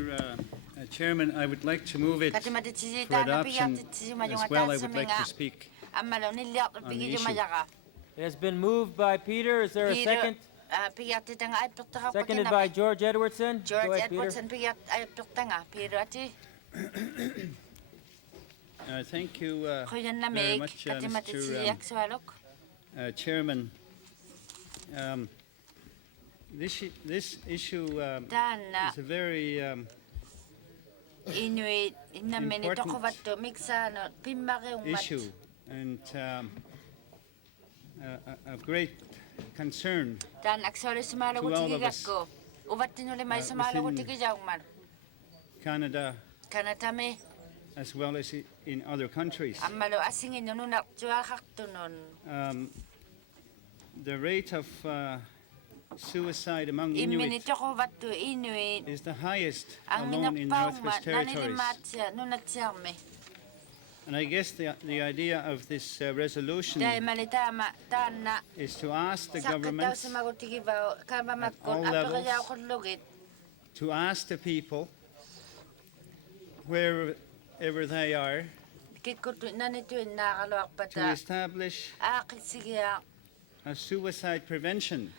Mr. Chairman, I would like to move it for adoption as well. I would like to speak. It has been moved by Peter. Is there a second? Seconded by George Edwardson. George Go ahead, Edwardson Peter. Thank you very much, Mr. Chairman. This issue is a very Inuit important issue and of great concern to all of us within Canada as well as in other countries. The rate of suicide among Inuit is the highest alone in Northwest Territories. And I guess the idea of this resolution is to ask the governments at all levels to ask the people, wherever they are, to establish a suicide prevention.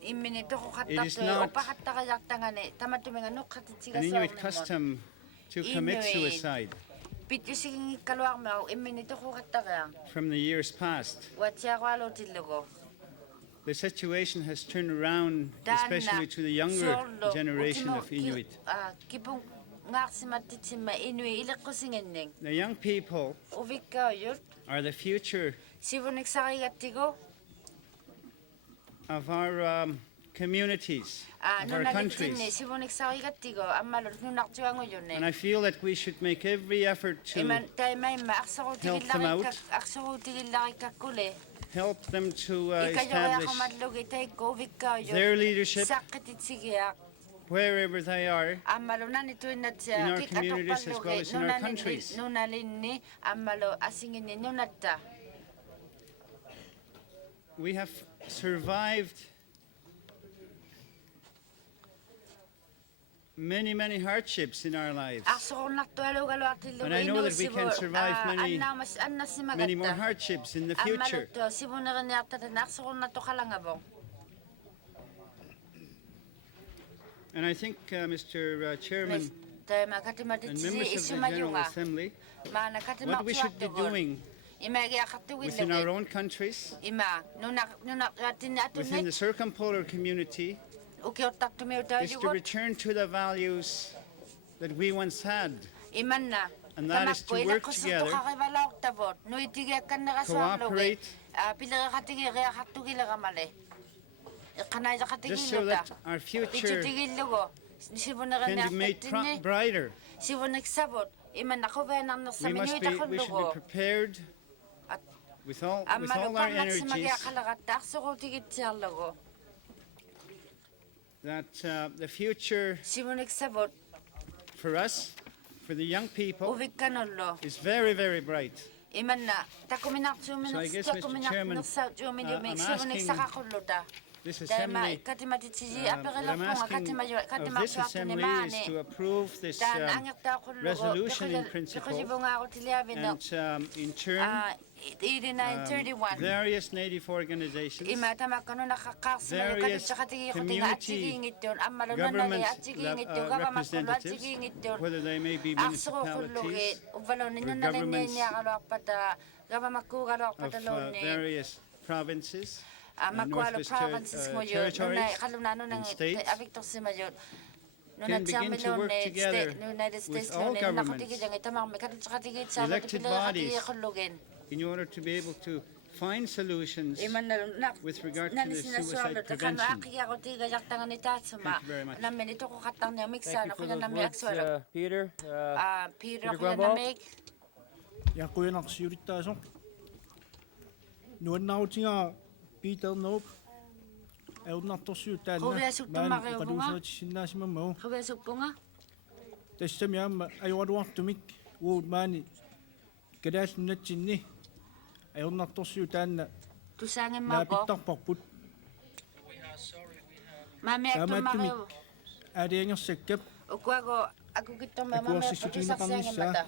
It is not an Inuit custom to commit suicide from the years past. The situation has turned around, especially to the younger generation of Inuit. The young people are the future of our communities, of our countries. And I feel that we should make every effort to help them out, help them to establish their leadership wherever they are in our communities as well as in our countries. We have survived many hardships in our lives. And I know that we can survive many more hardships in the future. And I think, Mr. Chairman and members of the General Assembly, what we should be doing within our own countries, within the circumpolar community, is to return to the values that we once had. And that is to work together, cooperate, just so that our future can be made brighter. We should be prepared with all our energies that the future for us, for the young people, is very bright. So I guess, Mr. Chairman, I'm asking this assembly, what I'm asking of this assembly is to approve this resolution in principle, and in turn, various Native organizations, various community government representatives, whether they may be municipalities or governments of various provinces, Northwest Territories and states, can begin to work together with all governments, elected bodies, in order to be able to find solutions with regard to the suicide prevention. Thank you very much. Thank you for those words, Peter. Peter Grumbo. Peter Nope. Not to shoot that. I would want to make wood money. Gadash Nutchini. I will not to shoot and to sang him up. We are sorry, we have. Adding a second. Ukuago aku kitoma mama pakisaksangimmata.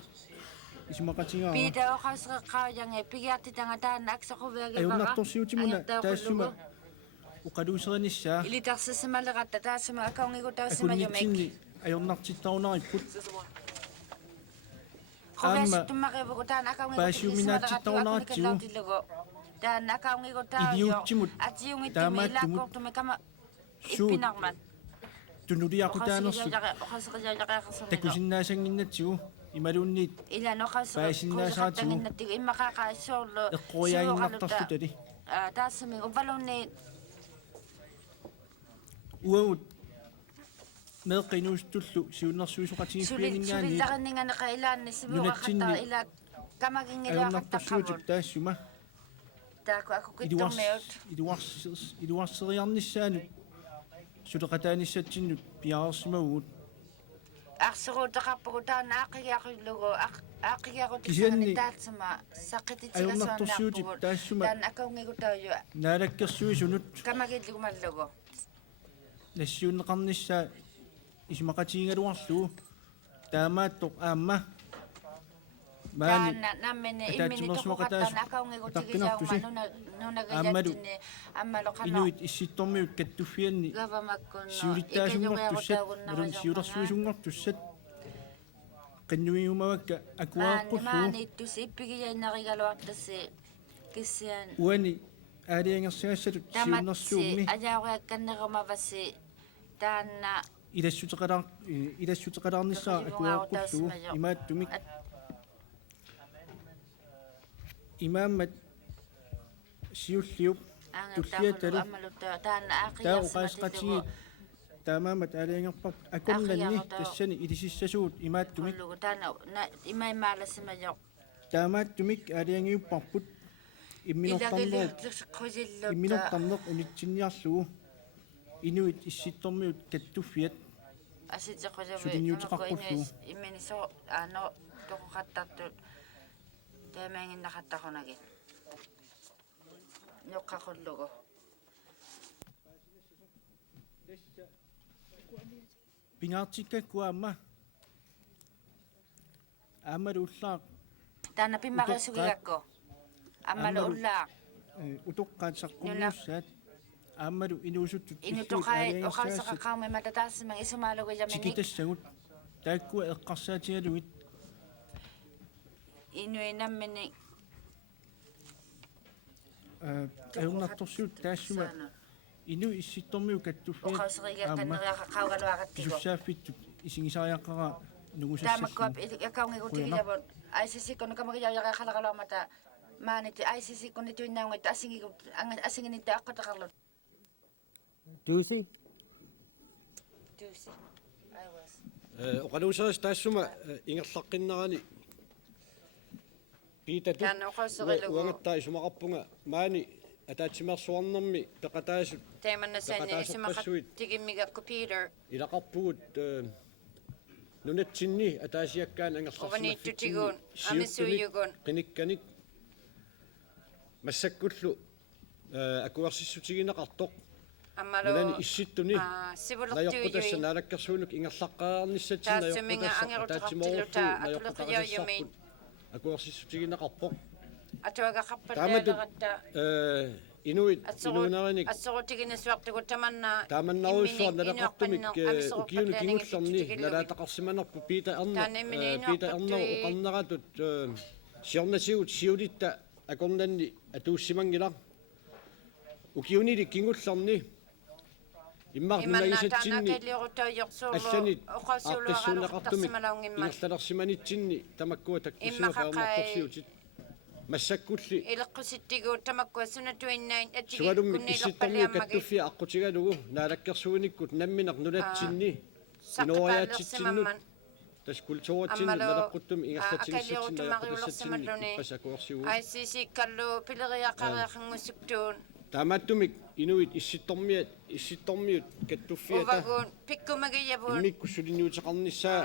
Ismaqatingaa. Pida oqasreqqaajange pigiartitanga taanna aksaquvegi ayunnartorsiutimuna taassuma uqaluuseranissa ilitarsissimaleqatta taassuma akaungigutaussimayumik ayornartittaunaripput quvessittummaqivugu taanna akaungigutaussimalaqattiuakunikallautillugu taanna akaungigutauyo atiungittumi ilaakkortumi kama ippinarman tunuliaqutaanersu takusinnaasanginnatsigu imaluunniit paisinnaasaatigu immaqaaqaissoorlu eqqoyaingnartarlutali taassumi uvalunni uagut meeqqinuustullu siunnersuisuqatigipianingaani sulillarninganeqa ilaanni sivuuqaqatta ila kamagingiluaqattaqavut taassuma taaku akukittormiut iluarseriarnissaanut suleqataanissatsinut piaarsimaguut арсеруутеқарпугу таана ааққигиақуллугу ааққигиақутиссагани таатсама саққититсигасуарнааппугу таана акаунгигутаажу наалаккерсуисунут камагиллугумаллугу нассиуннеқарнissaа исмақатиингалуарлуу таамааттоқ аама маани таана наммини иммини тоқоқаттана акаунгигутигисаагума нунагилаттини аммалоқано Inuit issittormiut kattuffianni siulittaasungortussat nalun siulersuisuнгортуссат qinnuiumavakka akuaaqqullu маанитtus иппигияннеригалуартасси киссиан uani аалиангерсигассалут siunnersuummi ажааруакканнерумавасси таанна ilassutеқалаарнissaa akuaaqqullu imaattumik имааммат сиуллиуп туллиаталу таақаасқатиги таамаамат аалиангерпар акуннанни тассани илисиссасуут имааттумик таана имаймаалассимажо таамааттумик аалиангиуппарпут имминортарнеқ унитсинниарлугу Inuit issittormiut kattuffiat аситеқусами имминисо аано тоқоқаттартут таамаангиннақаттақунаги нёққақуллугу пингаартиккаккуаама аамалууллаа таана пиммақиссугигакку аммалууллаа утоққаатсаққуммуссаат аамалу инуусуттут инутоқай оқарсақаққарми мататаассиман исумаалугиямини тикитассагут тааккуа эққарсаатигалугит инуинаммини ayunnartorsuut taassuma inu issittormiu kattuffiat оқарсеригааққаннериақаққаугалуақаттигу isussaafittut isingisaariaqqara nugusassassi таамаккуап акаунгигутигилавут ICC-куну камагиявяқақалақалуармата маанити ICC-куни туиннааунгит асингигут асингинитта аққатақарлут Dusi? Oqaluusaas taassuma ingerlaqqinnerani piitatu uangattaa isumaqarpunga maani ataatsimersuarnermi peqataasut teemannassaani isumaqqatigimigakku Peter ilaqarpugut nunatsinni ataasiakkaan angerlarsimaffitiguun amissuuyugun qinikkanik massakkullu akuarsissutigineqartoq Nani issittuni najoqqutassa naalakkersuunuk ingerlaqqaarnissatsinna taatsuminga atulaqiyuyumin akuarsissutigineqarpoq atuagaqarpataaleratta Inuit inuunerinik assorutiginisuartugu tamanna taamannaruissuar nalaqartumik ukiunu kingullerni nalaataqarsimanerpu piita erneru uqarneratut siornasigut siulitta akornanni atuussimangila ukiunili kingullerni иммарнагисатсинни алланит ааққиссуунеқартумик ингерлалерсиманитсинни тамаккуа таккуссуна фаернарторсиутит массаккулли илеққуситтигуу тамаккуассунатуиннаин суалумми исситтармиу каттуффиа аққутигалугу наалаккерсуиниккут намминеқ нулатсинни инуариатситсиннут таскултуатсинни налаққуттуми ингерлатсиниссатсинна яққутассатсинни пасакуарсиугу ICC каллу пилериақариақангуссуктуун таамааттумик Inuit issittormiut kattuffiata uvagун pikkumagiyavun imikkussулинниутеқарнissaa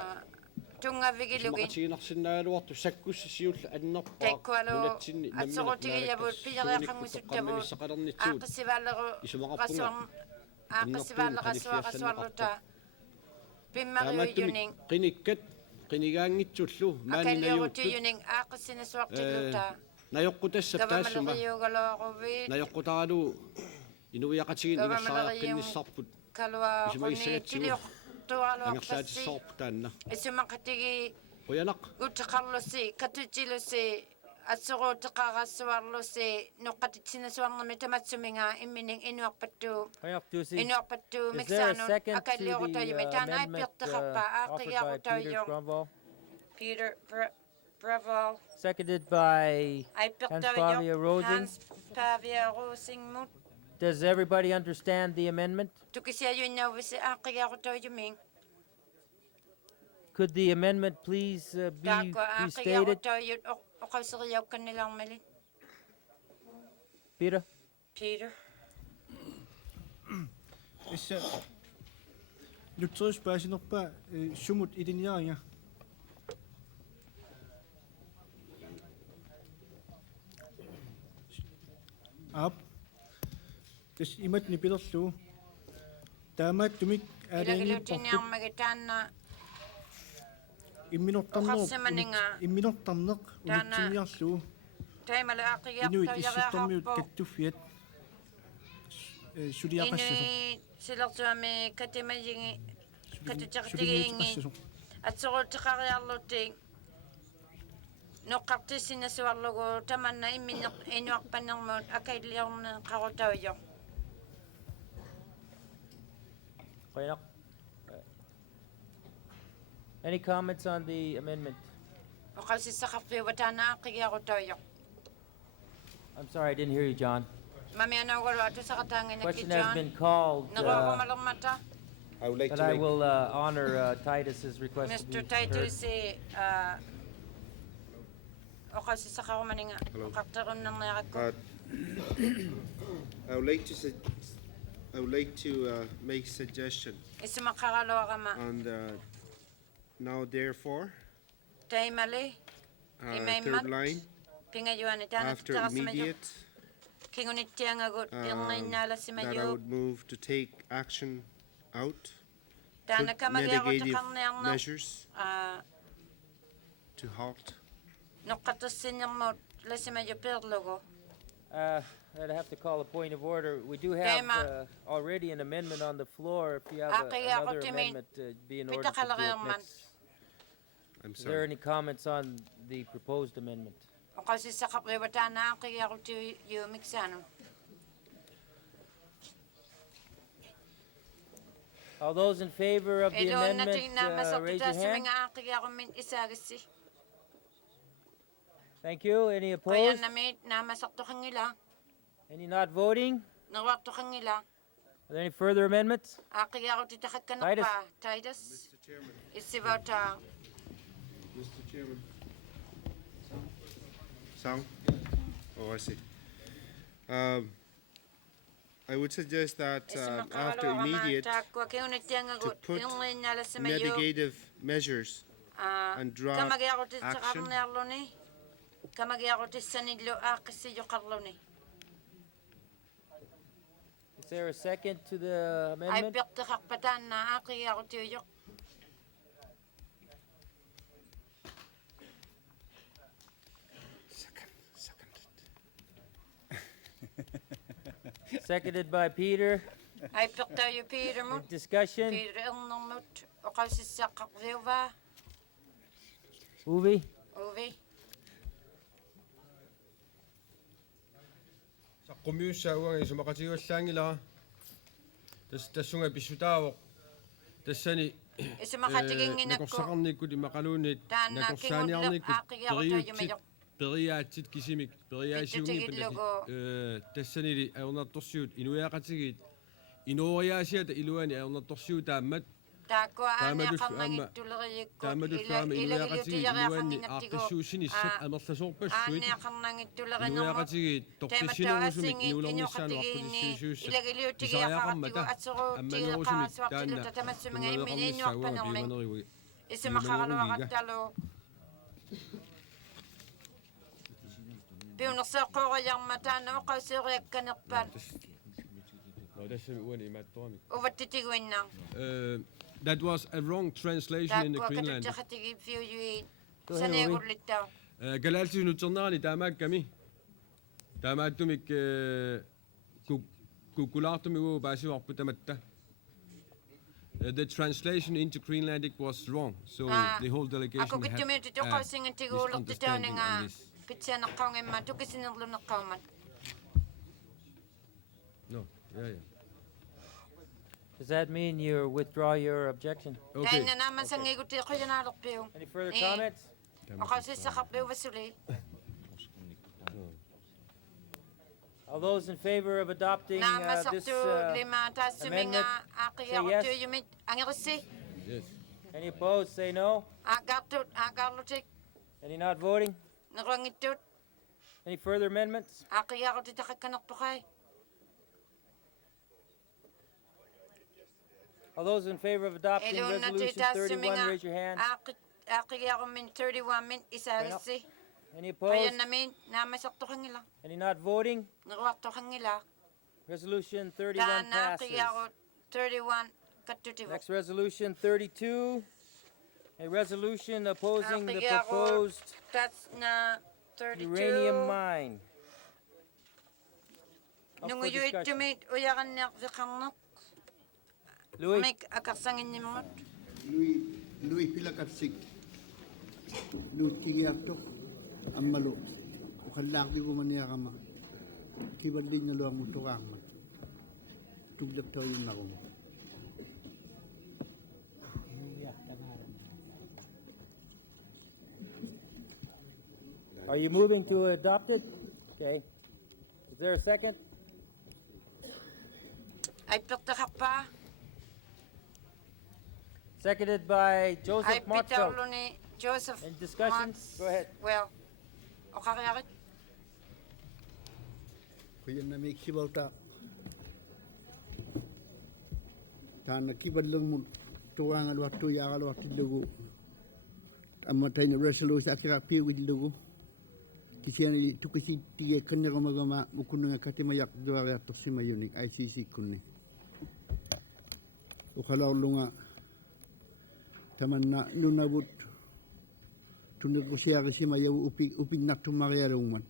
тунгавигилуги мақатигинарсиннаалуарту саккусси сиулла аннерпаа таккуалу атсорутигиявут пилериақангуссуттавут ааққиссиваалеру қасуар ааққиссиваалеқассуақассуарлута Pimmaruyuning qinikkat qinigaangitsullu maaninayuut akaliorutuyuning aaqqissinasuartilluta najoqqutassap taassuma kavamaleqiyugaloquvit najoqqutaralu inuiaqatigin ingersaaqqinnissarput kaluaquni tiliortualuarpassi angersaatissarput taanna isumaqatigi quyanaq utaqarlusi katutilusi assuruuteqarassuarlusi noqqatitsinasuarnermi tamatsuminga immining inuarpattu inuarpattu miksaanun akalliorutayumi taanai pirteqarpa aaqigiarutayung Peter Bravo. Seconded by Hans Pavia Rosen. Hans Pavia Rosingmut. Does everybody understand the amendment? Tukisiayunnauvissi aaqigiarutayuming Could the amendment please be taakwa restated? aaqigiarutayut oqauseriaukkannilarmalit Peter? Peter. Issa nutsuuspaasinerpa sumut iliniaringa ап тэс имат нипилерлу таамаат тумик Ilagilutinniarmagi taanna имминортарнеқ унитсимиарлу taimale Inuit issuttormiut aaqigiartariaqaaqarpo kattuffiat suliaqassasum silertuami katimayingi katutiqtigiingi atsoruutiqariarluti noqqartissinasuarlugu tamanna immineq inuarpanermuut akailliorneqarutaujo Any comments on the amendment? oqalsissaqarpiuva taana aaqigiarutaujo I'm sorry, I didn't hear you, John. mamianaugalu atusaqataanginakki Question has John been called, neroqomalermata I would like but to I make will honor Titus's request to Mr. be heard. Titus oqalsissaqarumaninga oqarterunnerneerakku I would like to make suggestion isumaqaraluarama on the now therefore taimali third line pingajuani taana after immediate kingunittiangagut that I irninnaalasimayu would move to take action out taana put mitigative kamagiarutiqarniarna measures to halt noqqatassinnermuut lasimayu perlugu I'd have to call a point of order. We do have already an amendment on the floor. If you have another amendment, be in order to do it next. I'm Is there sorry any comments on the proposed amendment? oqalsissaqarpiuva taana aaqigiarutiyu miksaanu All those in favor of the amendment, raise your hand. iluunnatinnaamasortutaassuminga aaqigiarummin isaagissi Thank you. Any opposed? qayannamit naamasortuqangila Any not voting? neruartuqangila Are there any further amendments? aaqigiarutitaqakkanarpa Titus issivota Mr. Chairman sound oh I see I would suggest that after immediate to put mitigative measures and drop action kamagiarutissanillu aaqqissiyuqarluni Is there a second to the amendment? aipiqtiqarpataanna aaqigiarutiujoq Seconded by Peter. aipiqtauju Petermut Discussion. Peter ernermut oqalsissaaqqarriuva Uvi. uvi saqqummiussaaguangi sumaqatigullaangilaa tassunga pissutaavoq tassani isumaqatiginginakku nakorsaqarniikkut imaqaluunniit taanna nakorsaaniarniikkut aaqigiarutayumijok periaatsit kisimik periaasiungi tassanili aornartorsiut inuiaqatigiit inuoriaasiata iluani aornartorsiutaammat taakua aaniaqarnangittuleriikku taamalussaama inuiaqatigiit iluani aaqissuusinissat amerlasorpassuit inuiaqatigiit tortissinerusumik inulernissaanoarputissuussuussat isaariaqarmata ammanerusumik taanna inuiaqarnissaauanga isumaqaraluaqattalu piunerseeqqooriarma taanna oqausioriakkanerpaat tassami uani imaattoramik uvattitiguinna That was a wrong translation in the Greenland. Go ahead, Louis. Galalti nutornaani taamaakkami. Taamaattumik kukulaartumigu paasiorpu tamatta. The translation into Greenlandic was wrong, so the whole delegation had misunderstanding on this. No, yeah. Does that mean you withdraw your objection? Okay. Any further comments? All those in favor of adopting this amendment, say yes. Yes. Any opposed, say no. Any not voting? Any further amendments? All those in favor of adopting Resolution 31, raise your hand. Any opposed? Any not voting? Resolution 31 passes. Next resolution, 32. A resolution opposing the proposed uranium mine. Up for discussion. Louis. Louis Pilikapsi. Nutigiato. Amalo. Ukalaki ko maniyakama. Kibadin na luang mutukang. Tuglap tayo yung nako. Are you moving to adopt it? Okay. Is there a second? Seconded by Joseph Martel. Any discussions? Go ahead. Kuya na may kibaw ta. Tana kibad lang mo tuwang alwa tuya alwa tilugo. Amatay na resolution akira piwid lugo. Kisiyan tukisi tiye kanya magama mukunang katimayak duwa to simayunik ICC kunni. Ukalaw lunga taman na Nunavut tunag ko siya kasi mayaw uping natumaryaruman.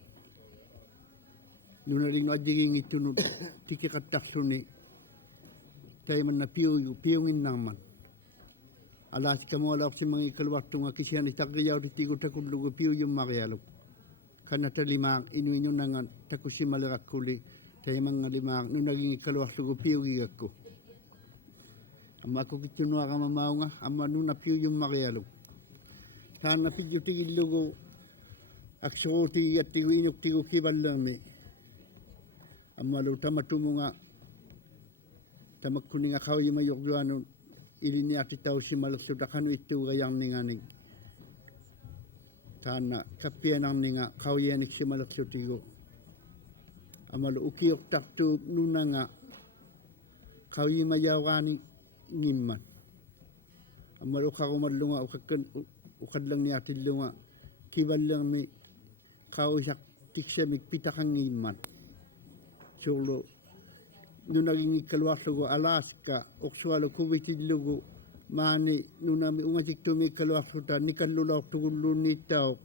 Nunaring no adjiging itunod tikikatakso ni tayo man na piyungin naman. Alas ka mo alak si mga ikalwatong nga kisiyan itakriyaw titigo takudlugo piyo yung maryalo. Kanata limang inuinyo nangan takusimalarak kuli tayo mga limang nunaging ikalwatong piyo gigako. Ama ko kitunwa ka mamaw nga, ama nuna piyo yung maryalo. Tahan na pidyo tigilugo, akso ti at tigo inuk tigo kibal lang me. Ama lo tamatumo nga, tamak kuning akaw yung mayok doon, ilini ati tao si malakso, takano ito kayang ninganig. Tahan na kapiyan ang ninga, kaw yanik si malakso tigo. Ama lo ukiyok takto nuna nga, kaw yung mayawaning, ngimman. Amaro ka kumadlunga ukad lang ni atin lunga kibal lang mi kausak tiksa mikpita kang ngimman. Solo nung naging ikalwas lugo Alaska oksualo kuwitin lugo mani nung nami ungasik tumi ikalwas luta nikalulaw tugulun nitaw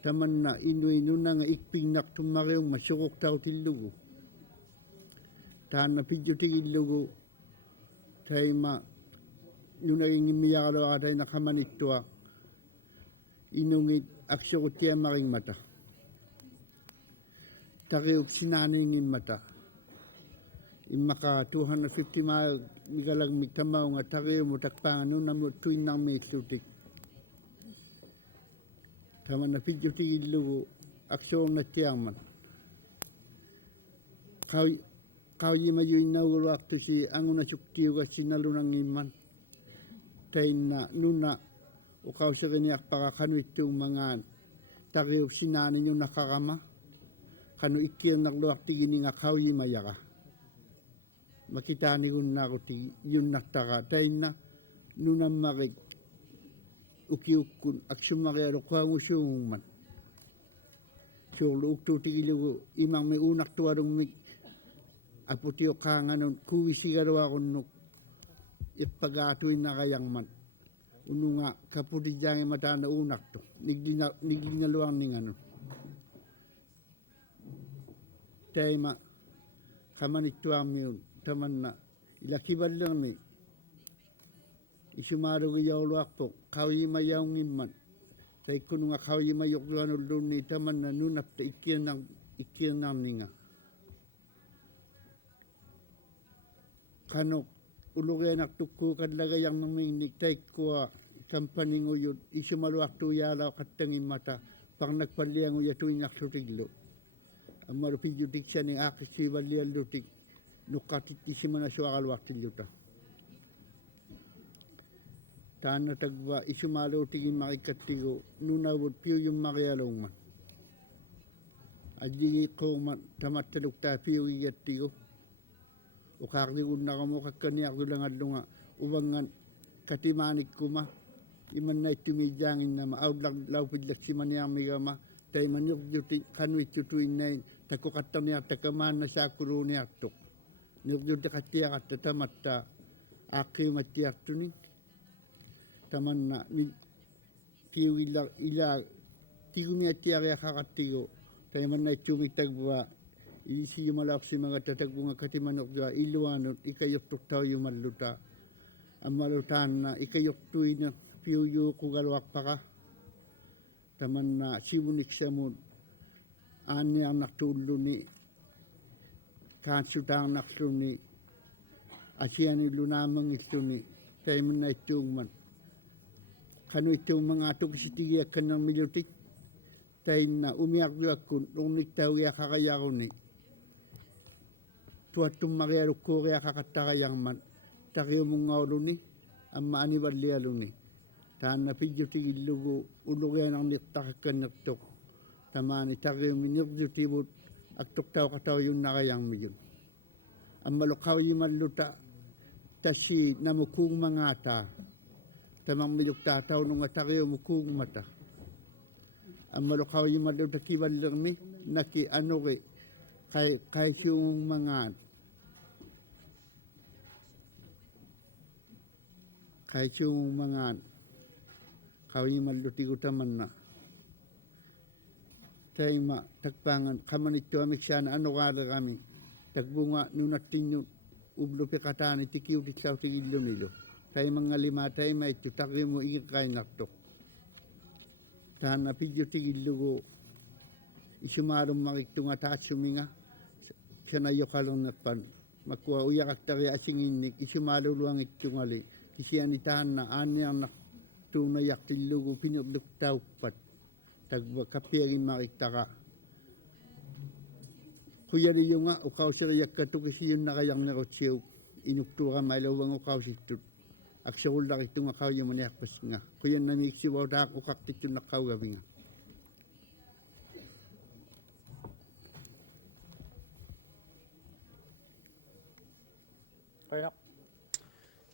taman na inuy nung nga ikping nak tumaryong masukok tao tilugo. Tahan na pidyo tigil lugo tayo nung naging imiyalo atay nakamanitwa, inungit aksyo ko tiya maring mata. Takiup sinaningin mata. Imaka 250 mile, migalang mitamaw nga takiup mo takpangan nung namot tuwin ng may sutik. Tama na pidyo tigil lugo, aksyo na tiyang man. Kau yima yun na waktu si ang una suktiyo ka sinalunang iman. Tayo na nuna o kau sa kanyak pakakano itong mga takiup sinanin yung nakakama. Kano ikir nagluwak tigini nga kau yima yaka. Makita ni kun na ko yun naktaka. Tayo na nuna marik ukiukun aksyon makiaro kwa ngusyong man. So luuk to tigilo imang may unak tuwarong apo tiyo kanganon kuwi sigaro ako nuk ipagatuin na kayang man. Uno nga, kaputi diyang mata na unak to. Niglingaluang ning ano. Tema, kamanituang miun, taman na, ilakibal lang ni. Isumaro gayaw luak po, kawi mayaw ngimman. Tay kuno nga kawi mayok luan ulun ni taman na nunap ta ikir nang ninga. Kanok, ulugay naktuku kadlagayang naminig tay kuwa kampaning uyod, isumaluak tuyalaw katangin mata, pang nagpaliang uyatuin naksutiglo. Ang marupidyotik siya ng akis si Valial Lutik, nukatiti man na siya kalwak tilyuta. Taan na tagwa, isumalo tigin makikatigo, Nunavut piyo yung makialong man. Adjigi ko man, tamat talukta piyo igatigo. O kakdigun na kamo kakaniyak doon nga doon nga, ubangan katimanik ko ma, iman na itumidyangin na maawlag laupidlak si maniyang migama, tayo maniyok juti, kanwit jutuin na yun, takukatan niya, takaman na sa kuro niya tok. Niyok juti katiyak at tatamat ta, aki matiyak tuning. Taman na, piyo ila, tigo niya tiyak ya kakatigo, tayo man na itumitagwa, isi yumalak si mga tatagbo nga katimanok dwa, iluanot, ikayok tuktaw yung maluta. Ang malutaan na, ikayok tuwi na, piyo kugalwak pa ka. Taman na, sibunik sa mo, ani ang naktulo ni, kansutang naktulo ni, asya ni lunamang ito ni, tayo man na itong man. Kano itong mga atok sitigiyak ka ng milutik, tayo na umiyak doon ako, nung nagtaw ya kakaya ko ni, tuwatong makiyaro ko kaya kakatayang man, takiyo mong ngawro ni, ang maanibar liyalo ni. Taan na pidyo tigilugo, ulugay ng nitakakan nagtok. Tamani, takiyo minirdo tibot, aktok tao kataw yung nakayang milyon. Ang malukaw yung maluta, tasi namukung mga ta, tamang milok tataw nung takiyo mukung mata. Ang malukaw yung maluta kibalang mi, naki ano kay yung mga kahit yung mga kawin maluti ko taman na tayo tagpangan kamanito amik siya na ano kada kami tagbunga nunatin yung ublupi katani tikiw titsaw tigilo nilo tayo mga lima tayo may tutakyo mo ingit kayo naktok tahan na pidyo tigilo ko isumarong makitunga taat suminga siya na yokalong nakpan makuha uyak aktari asing inik isumalo luang itungali kisiya ni tahan na anyang naktunayak tilugo pinuduk taupat tagwa kapiagin makitaka kuya rin yung nga ukaw siriyak kato kasi yun nakayang narotsiyaw inuktura mailawang ukaw situt aksawul laki itong akaw yung maniyakpas nga kuya namiksiwaw dahak ukaktit yung nakaw gabi nga.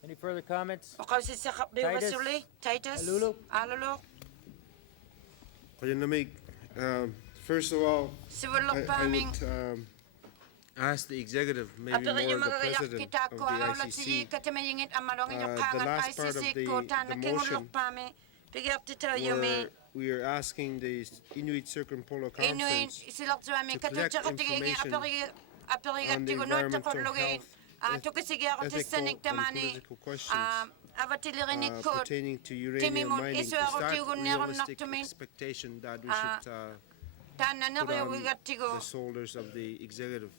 Any further comments? Titus Alooloo? First of all, I would ask the executive, maybe more the president of the ICC, the last part of the motion where we are asking the Inuit Circumpolar Conference to collect information on the environmental health, ethical and political questions pertaining to uranium mining. Is that a realistic expectation that we should put on the shoulders of the executive?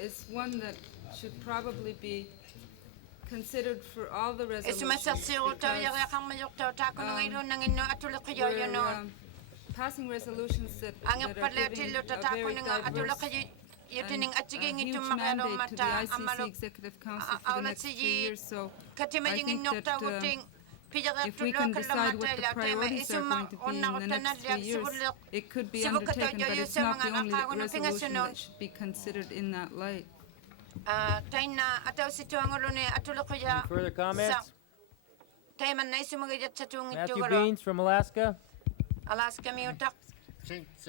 Is one that should probably be considered for all the resolutions passing resolutions that are giving a very diverse and huge mandate to the ICC Executive Council for the next 3 years. So I think that if we can decide what the priorities are going to be in the next 3 years, it could be undertaken, but it's not the only resolution that should be considered in that light. Taina ataw si tuangolone atulakuya. Any further comments? Taiman na isumagayat sa tuangit Matthew tugolo. Beans from Alaska. Alaska miutak. Since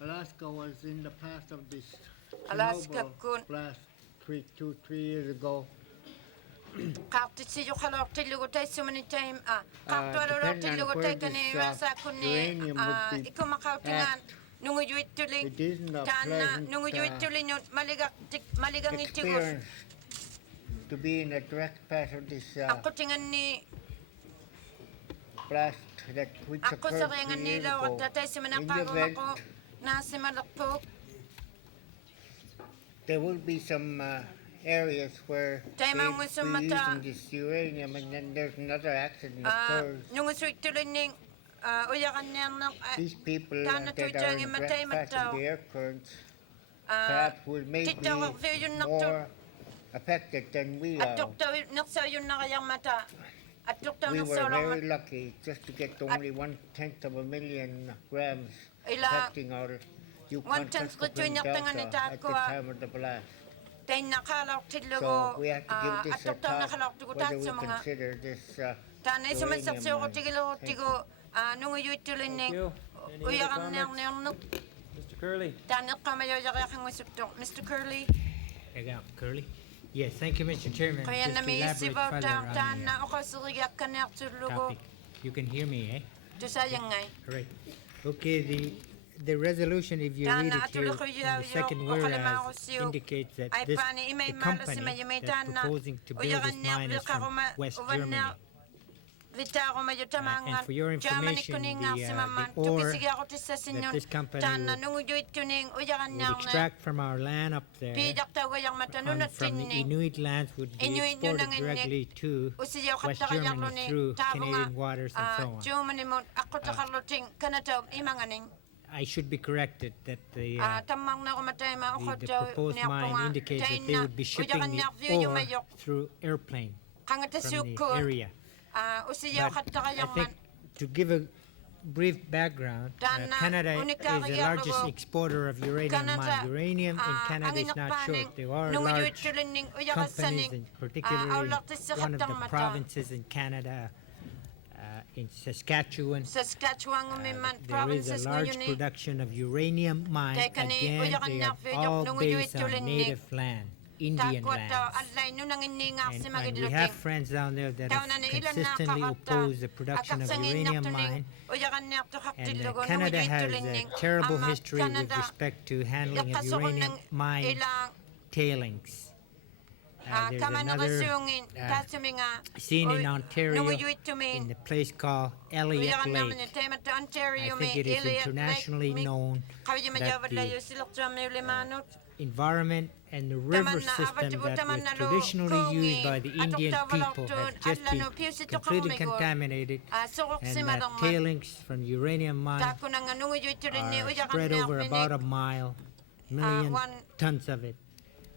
Alaska was in the path of this Alaska kun. blast 3 years ago, Kakti si yu kalor tilugo tay sumani time kaktualo tilugo tay kani rasa kuni ikumakautingan nungu yuit tuling it isn't a tana nungu yuit pleasant tuling yun maligang itigus. experience to be in a direct path of this Ako tingan ni blast which ako occurred sa 3 kayangan years nila ago. at tatay si In the manakagong event, ako na si malakpok. there will be some areas where Tayo mga we're sumata. using this uranium, and then there's another accident occurs. Nungu suit tuling ning uyakan niya ng These people tana that are tuwang in imatay direct path mataw. of the air currents perhaps will maybe Titawag sa'yo yun nakto. more affected than we At are. tuktaw naksaw yun na kayang mata. At tuktaw We were naksaw very lang lucky just to get only 1/10 of a million grams Ila- affecting our Yukon 1/10 ko Kuskokwim tunyak tangan ni Delta at the Tako, time of the blast. tayo nakalak tidlogo. So we have to give At this a tuktaw thought nakalak tigo whether we sa mga consider this tanay sumasaksyo ko uranium. tigilo tigo nung uyuit tuloy Thank ning you. Any other uyakan niyang comments? niyang nuk Mr. Curley. tanay kamayo yakang wisuptong. Mr. Curley, Tagak Curley. Yes, thank you, Mr. Chairman. kaya Just na to may elaborate isibaw further on tana o kasuriyak ka niyak the tulugo. topic. You can hear me, eh? To sayang ngay. Correct. Okay, the resolution, if you read Tana it here, atulo ko in the second o whereas kalimako siyo. indicates that Ay this pani imay the malo si company Mayumay that's tana. proposing to build Uyakan this niyak mine is from West Germany. Vita ako medyo tamangan. And for your Germany information, kuning the, si maman. the ore Tukisigi ako ti sa sinyon. this company Tana would- nung ujuit kuning uyakan would niyak na. extract from our land up there, Pidak tawa yung matanunat from the tinning. Inuit lands would be Inuit yun exported ang inik. directly to Usiyaw West kata kaya Germany ni through tabo nga. Canadian waters and so on. Germany mo ako takarluting kanataw imanganing. I should be corrected that the Tamang na kumatay ma ako the taw proposed niya ko nga. mine indicates that they would be shipping Uyakan the niyak view yung ore mayok. through airplane Kangata from the sukon. area. Usiyaw But kata kaya I think man. to give a brief background, Dana, Canada is unika the kaya largest ako. exporter of uranium mine. Uranium in Canada is not short. There are large companies, and particularly one of the provinces in Canada, in Saskatchewan, Saskatchewan there man is provinces a large ngayon ni. production of uranium mine. Kaya kani, Again, uyakan they niya, are fiyok, all nung based uyuit on yun ni. native land, Indian Takot daw lands. alay no nang ininga si And we magidluting. have friends down there that Daw have na ni ilan na consistently kakapta. opposed the production of uranium mine. Uyakan niya to And kaktilugo nung Canada uyuit has yun ning. a terrible Ama history with Canada, respect to handling of lakas ako uranium ng mine ilang tailings. There's kama another nakasungin tasumi nga. scene in Ontario Nung uyuit in tumin. the place called Elliott Uyakan naman Lake. yung tema to Ontario I think it is internationally known Kawyo that majawad the layo silok tuwami ulimanot. environment and the river Taman na, system abad ibu that taman was na lo, traditionally used kungi, by the atok Indian tawalak people tun, have just adla been no, piusi to completely kumigor. contaminated, Sukok si and that madang ma. tailings from uranium mine Tako na nga nung uyuit tuloy ni are uyakan spread niya over about a mile, million tons of it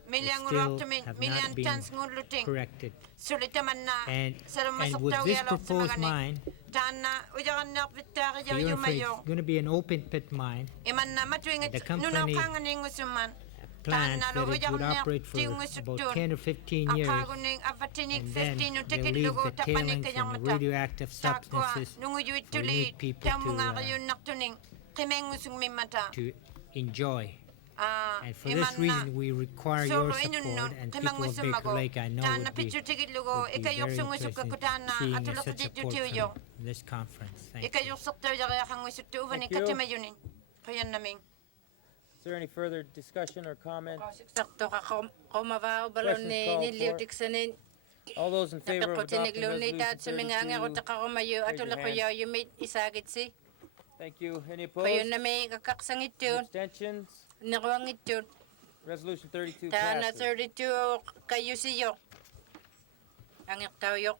Milyang still urok tumin, have milyan not been tans nguluting. corrected. Sulit naman na. And, sa and masok with daw this yalok si proposed magani. mine, Tana, uyakan na pitari for yaw your info, yumayo. it's going to be an open pit mine, Iman na matuwing The at nunaw company kanganing usuman. plans that it would operate for about 10 or 15 years, and then they'll leave the tailings and the radioactive substances for Inuit people to enjoy. And for this reason, we require your support, and people of Baker Lake, I know, would be very interested in seeing such support from this conference. Thank you. Is there any further discussion or comment? Sakto ka kumabaw balon ni niliutik sanin. All those in favor of adopting Nakapotinig lunita at suminganga ko 32? takakumayo at Raise your wala ko hands. yaw yumit isagit si. Thank you. Any Kayo opposed? na may kakaksangit yun. Abstentions? Nakuwangit yun. Resolution 32 Tana passes. 32 kayo siyo. Ang iktaw yok.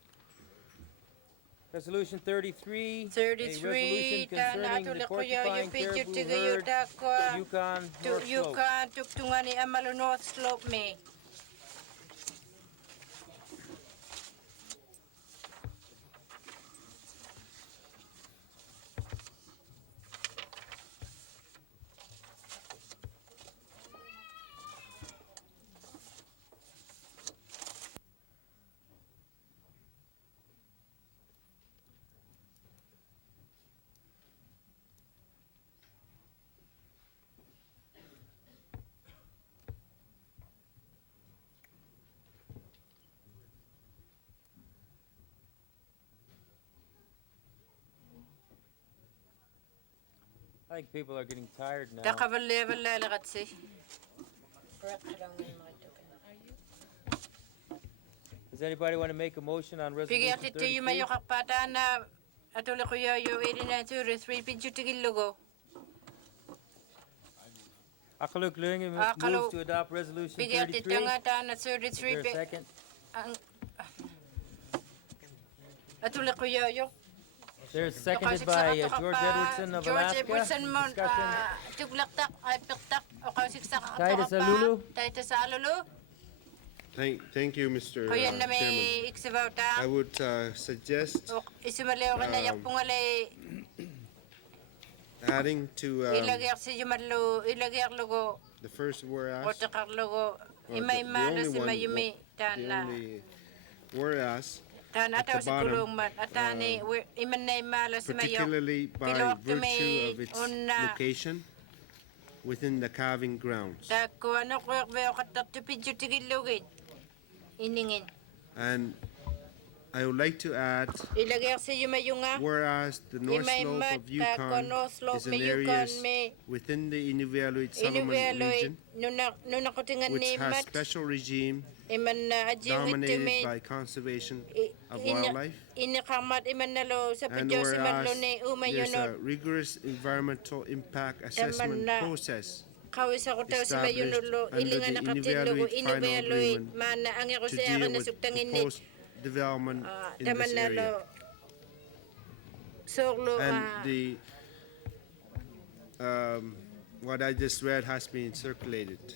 Resolution 33. 33 tana concerning the tulak ko yaw porcupine yupit yung caribou tigayo herd, dakwa. Yukon, North Slope. Yukon tuktungan ni Amalo North Slope me. I think people are getting tired now. Does anybody want to make a motion on resolution 33? Akaluk Lungi moves to adopt resolution 33. Is there a second? There's seconded by George Edwardson of Alaska. Discussion. Titus Alooloo. Thank you, Mr. Chairman. I would suggest adding to the first whereas, or the only whereas at the bottom, particularly by virtue of its location within the calving grounds. And I would like to add, whereas the north slope of Yukon is in areas within the Inuit settlement region, which has special regime dominated by conservation of wildlife, and whereas there's a rigorous environmental impact assessment process established under the Inuit final agreement to deal with proposed development in this area. And the what I just read has been circulated.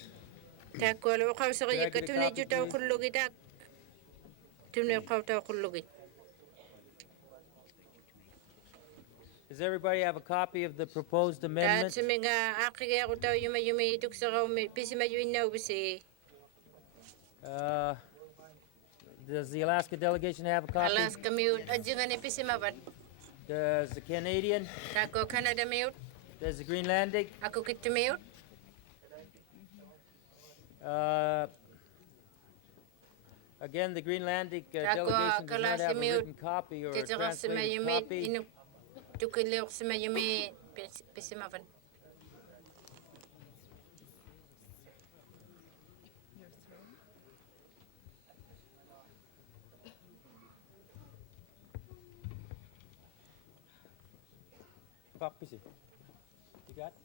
Does everybody have a copy of the proposed amendment? Does the Alaska delegation have a copy? Does the Canadian? Does the Greenlandic? Again, the Greenlandic delegation does not have a written copy or a translated copy. You got it?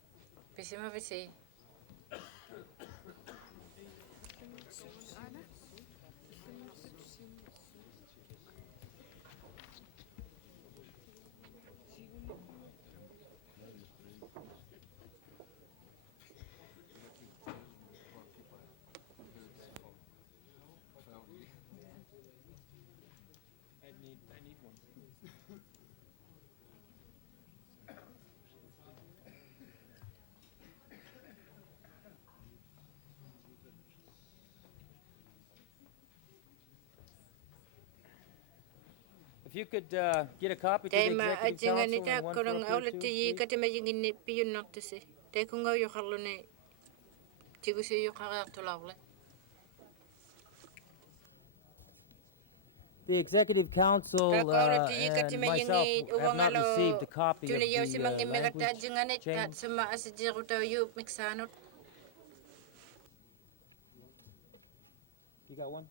If you could get a copy to the Executive Council in 1422, The Executive Council and myself have not received a copy of the language change. You got one?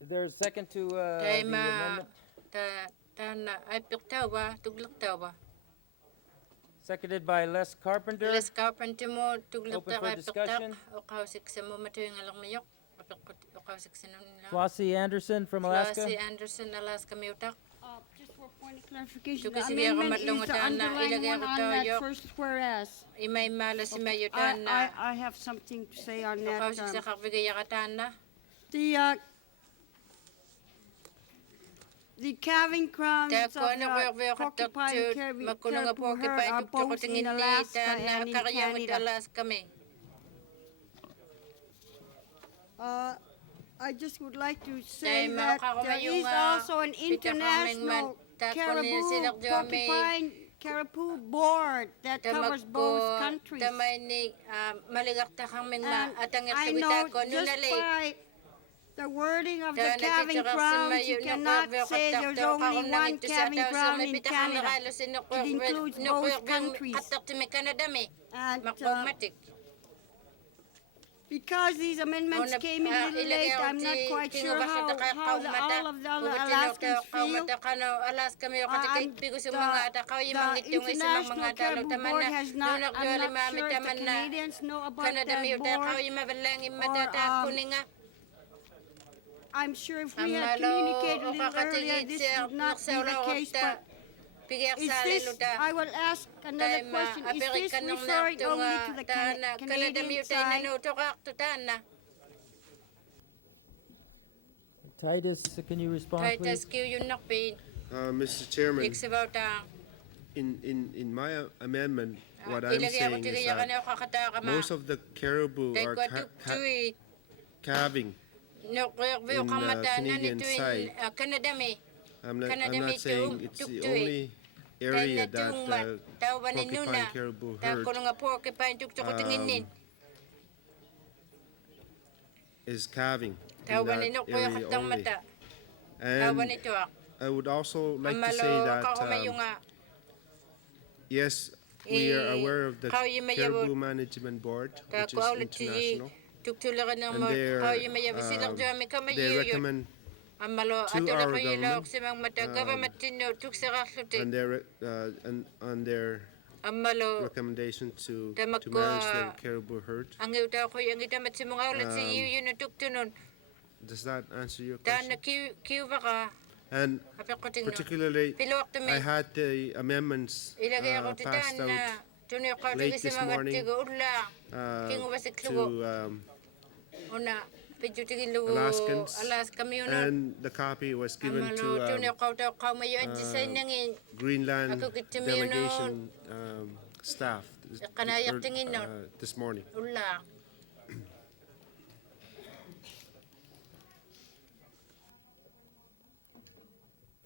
Is there a second to the amendment? Seconded by Les Carpenter. Open for discussion. Flossy Anderson from Alaska. Just for point of clarification, the amendment is the underlying one on that first whereas. I have something to say on that. The calving grounds of the porcupine caribou herd are both in Alaska and in Canada. I just would like to say that there is also an international caribou board that covers both countries. And I know just by The wording of the calving grounds, you cannot say there's only one calving ground in Canada. It includes both countries. And because these amendments came in a little late, I'm not quite sure how all of the other Alaskans feel. The International Caribou Board has not, I'm not sure if the Canadians know about that board, or I'm sure if we had communicated a little earlier, this would not be the case, but is this, I will ask another question, is this referring only to the Canadian side? Titus, can you respond, please? Mr. Chairman, in my amendment, what I'm saying is that most of the caribou are calving in the Canadian side. I'm not saying it's the only area that porcupine caribou herd is calving in that area only. And I would also like to say that yes, we are aware of the Caribou Management Board, which is international, and they recommend to our government on their recommendation to manage the caribou herd. Does that answer your question? And particularly, I had the amendments passed out late this morning to Alaskans, and the copy was given to Greenland delegation staff this morning.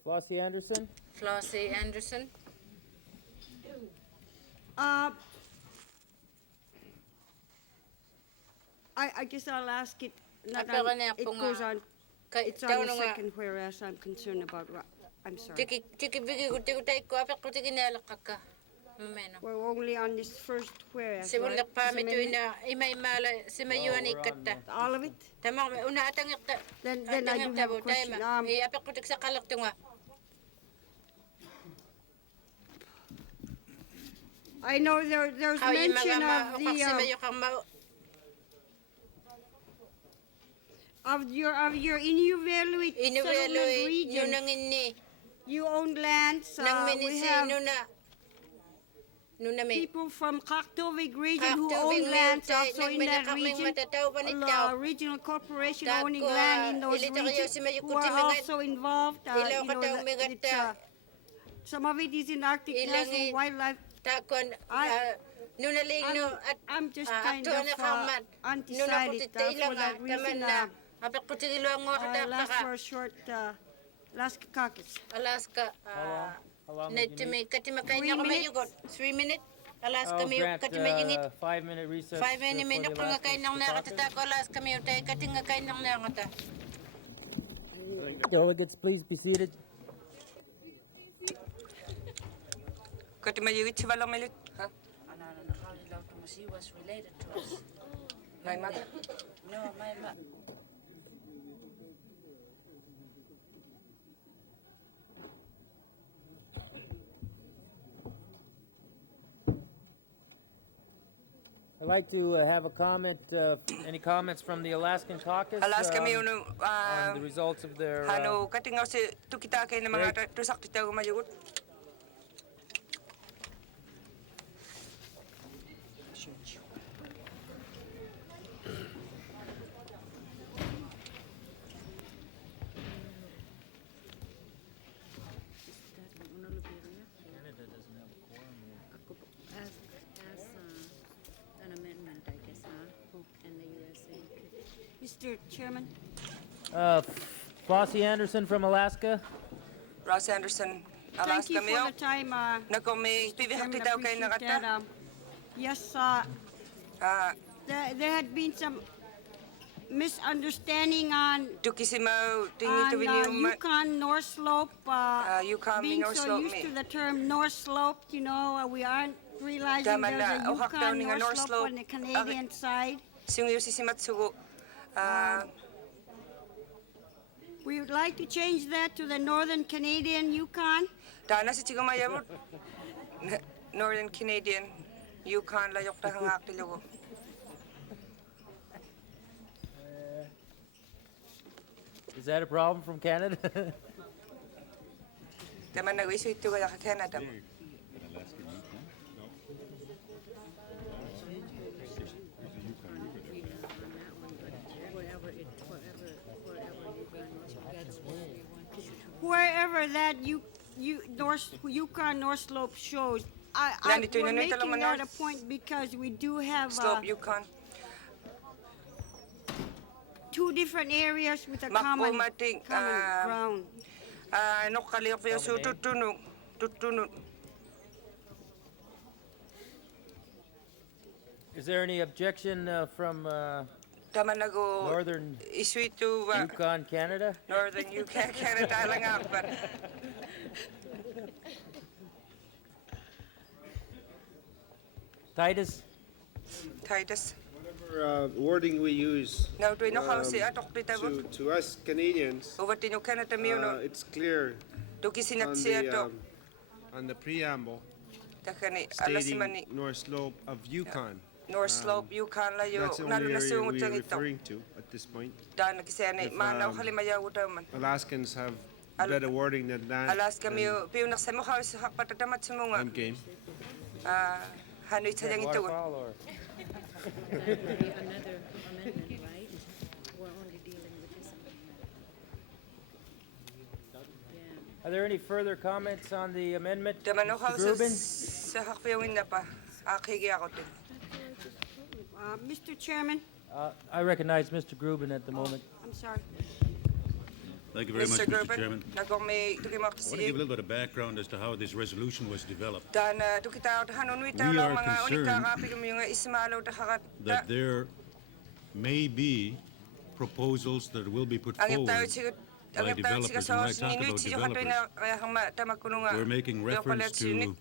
Flossy Anderson? Flossy Anderson. I guess I'll ask it. Not on, it goes on. It's on the second whereas I'm concerned about. I'm sorry. We're only on this first whereas. Right? All of it? Then I do have a question. I know there's mention of your Inuit settlement region. You own lands. We have people from Kaktovik region who own lands also in that region. Regional corporation owning land in those regions who are also involved. Some of it is in Arctic National Wildlife. I'm just kind of undecided for that reason. I'll ask for a short Alaska caucus. Alaska. 3 minutes. Alaska I'll grant 5-minute recess. 5 minutes kung kain nang nakatata ko Alaska mi utay kating kain nang nakata. Delegates, please be seated. Katimayigit si Walang Milit. She was related to us. My mother? No, my mother. I'd like to have a comment, any comments from the Alaskan caucus on the results of their Mr. Chairman. Flossy Anderson from Alaska. Ross Anderson, Alaska. Thank you for the time. Yes, there had been some misunderstanding on Yukon North Slope. Being North so Slope used to the term North Slope, you know, we aren't realizing there's a Yukon North Slope on the Canadian side. We would like to change that to the Northern Canadian Yukon. Northern Canadian Yukon la yok hangak tilugo. Is that a problem from Canada? Taman nag-isu ito kaya ka Canada. Wherever that Yukon North Slope shows, we're making that a point because we do have Slope Yukon. two different areas with a common ground. Is there any objection from Northern Yukon, Canada? Northern Yukon, Canada lang ako. Titus? Whatever wording we use to us Canadians, it's clear on the preamble stating North Slope of Yukon. North Slope Yukon layo. That's the only area we're referring to at this point. Alaskans have better wording than that. I'm game. Waterfall or? Are there any further comments on the amendment? Gruben? Mr. Chairman. I recognize Mr. Gruben at the moment. I'm sorry. Thank you very much, Mr. Chairman. I want to give a little bit of background as to how this resolution was developed. We are concerned that there may be proposals that will be put forward by developers. And when I talk about developers, we're making reference to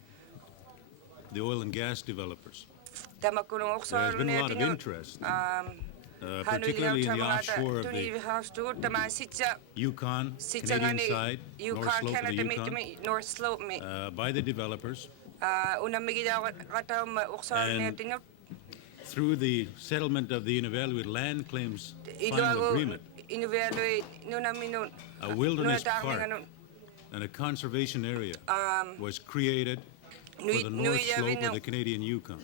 the oil and gas developers. There has been a lot of interest, particularly in the offshore of the Yukon, Canadian side, North Slope of the Yukon, by the developers. And through the settlement of the Invalid Land Claims Final Agreement, a wilderness park and a conservation area was created for the North Slope of the Canadian Yukon.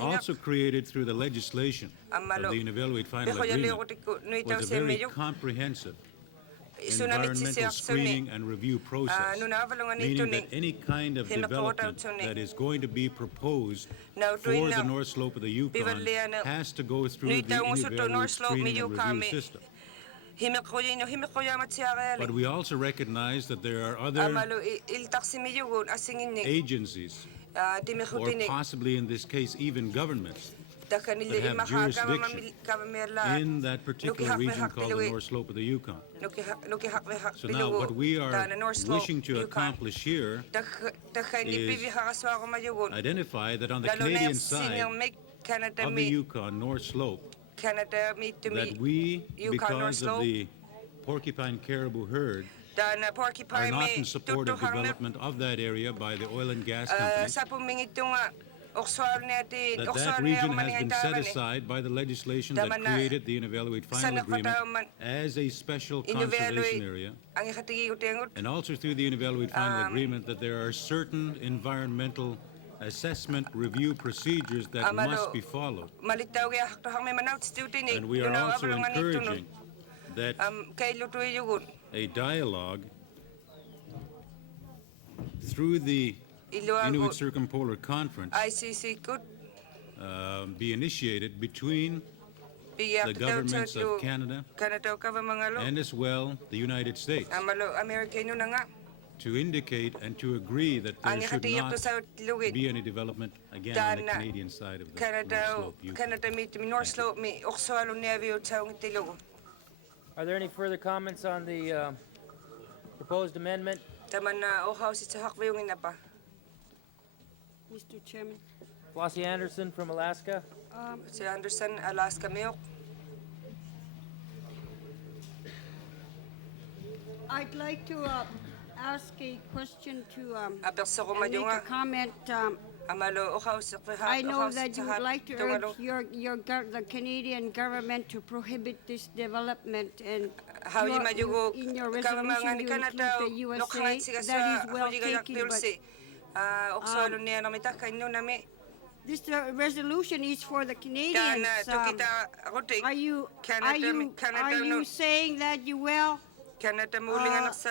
Also created through the legislation of the Invalid Final Agreement was a very comprehensive environmental screening and review process, meaning that any kind of development that is going to be proposed for the North Slope of the Yukon has to go through the Invalid screening and review system. But we also recognize that there are other agencies, or possibly in this case even governments, that have jurisdiction in that particular region called the North Slope of the Yukon. So now what we are wishing to accomplish here is identify that on the Canadian side of the Yukon North Slope, that we, because of the porcupine caribou herd, are not in support of development of that area by the oil and gas companies, that region has been set aside by the legislation that created the Invalid Final Agreement as a special conservation area, and also through the Invalid Final Agreement that there are certain environmental assessment review procedures that must be followed. And we are also encouraging that a dialogue through the Inuit Circumpolar Conference be initiated between the governments of Canada and as well the United States. to indicate and to agree that there should not be any development again on the Canadian side of the North Slope, Yukon. Are there any further comments on the proposed amendment? Mr. Chairman. Flossy Anderson from Alaska. Flossy Anderson, Alaska Milk. I'd like to ask a question to and make a comment. I know that you would like to urge the Canadian government to prohibit this development, and in your resolution you include the USA. That is well taken, but this resolution is for the Canadians. Are you saying that you will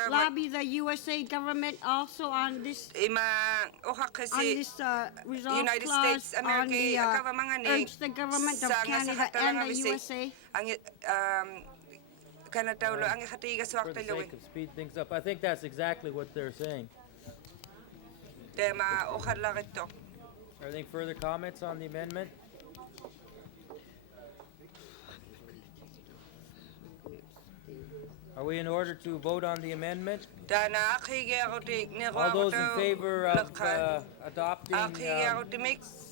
lobby the USA government also on this resolve United clause States, on the urge the government of Canada and the USA? For the sake of speed things up, I think that's exactly what they're saying. Are there any further comments on the amendment? Are we in order to vote on the amendment? All those in favor of adopting the